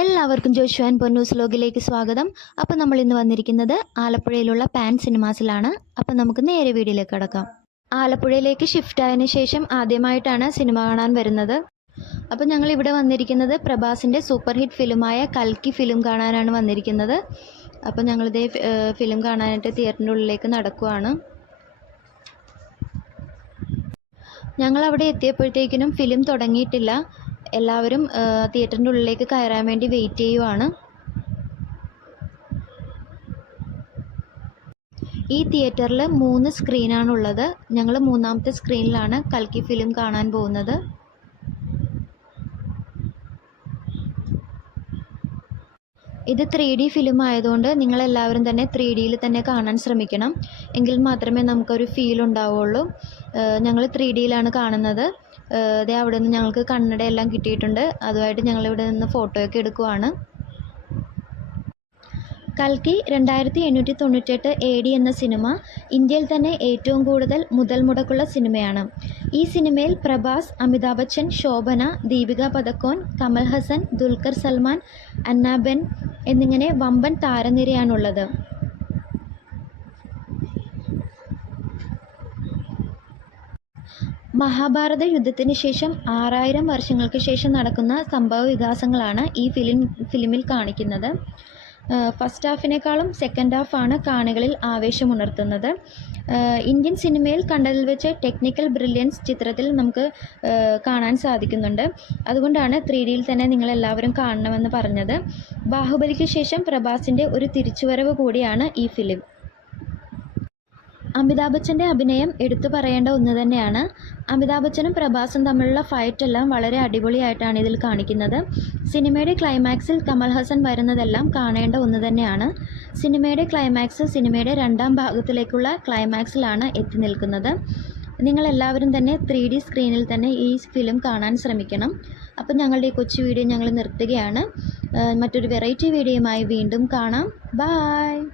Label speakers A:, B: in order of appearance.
A: എല്ലാവർക്കും ജോഷു ആൻഡ് പൊന്നൂസ് ലോഗിലേക്ക് സ്വാഗതം അപ്പോൾ നമ്മൾ ഇന്ന് വന്നിരിക്കുന്നത് ആലപ്പുഴയിലുള്ള പാൻ സിനിമാസിലാണ് അപ്പോൾ നമുക്ക് നേരെ വീഡിയോയിലേക്ക് കടക്കാം ആലപ്പുഴയിലേക്ക് ഷിഫ്റ്റ് ആയതിനു ശേഷം ആദ്യമായിട്ടാണ് സിനിമ കാണാൻ വരുന്നത് അപ്പോൾ ഞങ്ങൾ ഇവിടെ വന്നിരിക്കുന്നത് പ്രഭാസിൻ്റെ സൂപ്പർ ഹിറ്റ് ഫിലിമായ കൽക്കി ഫിലിം കാണാനാണ് വന്നിരിക്കുന്നത് അപ്പോൾ ഞങ്ങളിതേ ഫിലിം കാണാനായിട്ട് തിയേറ്ററിൻ്റെ ഉള്ളിലേക്ക് നടക്കുവാണ് ഞങ്ങൾ അവിടെ എത്തിയപ്പോഴത്തേക്കിനും ഫിലിം തുടങ്ങിയിട്ടില്ല എല്ലാവരും തിയേറ്ററിൻ്റെ ഉള്ളിലേക്ക് കയറാൻ വേണ്ടി വെയിറ്റ് ചെയ്യുവാണ് ഈ തിയേറ്ററിൽ മൂന്ന് സ്ക്രീനാണുള്ളത് ഞങ്ങൾ മൂന്നാമത്തെ സ്ക്രീനിലാണ് കൽക്കി ഫിലിം കാണാൻ പോകുന്നത് ഇത് ത്രീ ഡി ഫിലിം ആയതുകൊണ്ട് നിങ്ങളെല്ലാവരും തന്നെ ത്രീ ഡിയിൽ തന്നെ കാണാൻ ശ്രമിക്കണം എങ്കിൽ മാത്രമേ നമുക്കൊരു ഫീൽ ഉണ്ടാവുള്ളൂ ഞങ്ങൾ ത്രീ ഡിയിലാണ് കാണുന്നത് ഇതേ അവിടെ നിന്ന് ഞങ്ങൾക്ക് കണ്ണടയെല്ലാം കിട്ടിയിട്ടുണ്ട് അതുമായിട്ട് ഇവിടെ നിന്ന് ഫോട്ടോയൊക്കെ എടുക്കുവാണ് കൽക്കി രണ്ടായിരത്തി എണ്ണൂറ്റി തൊണ്ണൂറ്റെട്ട് എ ഡി എന്ന സിനിമ ഇന്ത്യയിൽ തന്നെ ഏറ്റവും കൂടുതൽ മുതൽ മുടക്കുള്ള സിനിമയാണ് ഈ സിനിമയിൽ പ്രഭാസ് അമിതാഭ് ബച്ചൻ ശോഭന ദീപിക പദക്കോൻ കമൽ ഹസൻ ദുൽഖർ സൽമാൻ അന്നാബെൻ എന്നിങ്ങനെ വമ്പൻ താരനിരയാണുള്ളത് മഹാഭാരത യുദ്ധത്തിന് ശേഷം ആറായിരം വർഷങ്ങൾക്ക് ശേഷം നടക്കുന്ന സംഭവ വികാസങ്ങളാണ് ഈ ഫിലിം ഫിലിമിൽ കാണിക്കുന്നത് ഫസ്റ്റ് ഹാഫിനേക്കാളും സെക്കൻഡ് ഹാഫാണ് കാണികളിൽ ആവേശമുണർത്തുന്നത് ഇന്ത്യൻ സിനിമയിൽ കണ്ടതിൽ വെച്ച് ടെക്നിക്കൽ ബ്രില്യൻസ് ചിത്രത്തിൽ നമുക്ക് കാണാൻ സാധിക്കുന്നുണ്ട് അതുകൊണ്ടാണ് ത്രീ ഡിയിൽ തന്നെ നിങ്ങളെല്ലാവരും കാണണമെന്ന് പറഞ്ഞത് ബാഹുബലിക്ക് ശേഷം പ്രഭാസിൻ്റെ ഒരു തിരിച്ചുവരവ് കൂടിയാണ് ഈ ഫിലിം അമിതാഭ് ബച്ചൻ്റെ അഭിനയം എടുത്തു പറയേണ്ട ഒന്ന് തന്നെയാണ് അമിതാഭ് ബച്ചനും പ്രഭാസും തമ്മിലുള്ള ഫൈറ്റ് എല്ലാം വളരെ അടിപൊളിയായിട്ടാണ് ഇതിൽ കാണിക്കുന്നത് സിനിമയുടെ ക്ലൈമാക്സിൽ കമൽ ഹസൻ വരുന്നതെല്ലാം കാണേണ്ട ഒന്ന് തന്നെയാണ് സിനിമയുടെ ക്ലൈമാക്സ് സിനിമയുടെ രണ്ടാം ഭാഗത്തിലേക്കുള്ള ക്ലൈമാക്സിലാണ് എത്തി നിൽക്കുന്നത് നിങ്ങളെല്ലാവരും തന്നെ ത്രീ ഡി സ്ക്രീനിൽ തന്നെ ഈ ഫിലിം കാണാൻ ശ്രമിക്കണം അപ്പം ഞങ്ങളുടെ ഈ കൊച്ചു വീഡിയോ ഞങ്ങൾ നിർത്തുകയാണ് മറ്റൊരു വെറൈറ്റി വീഡിയോയുമായി വീണ്ടും കാണാം ബായ്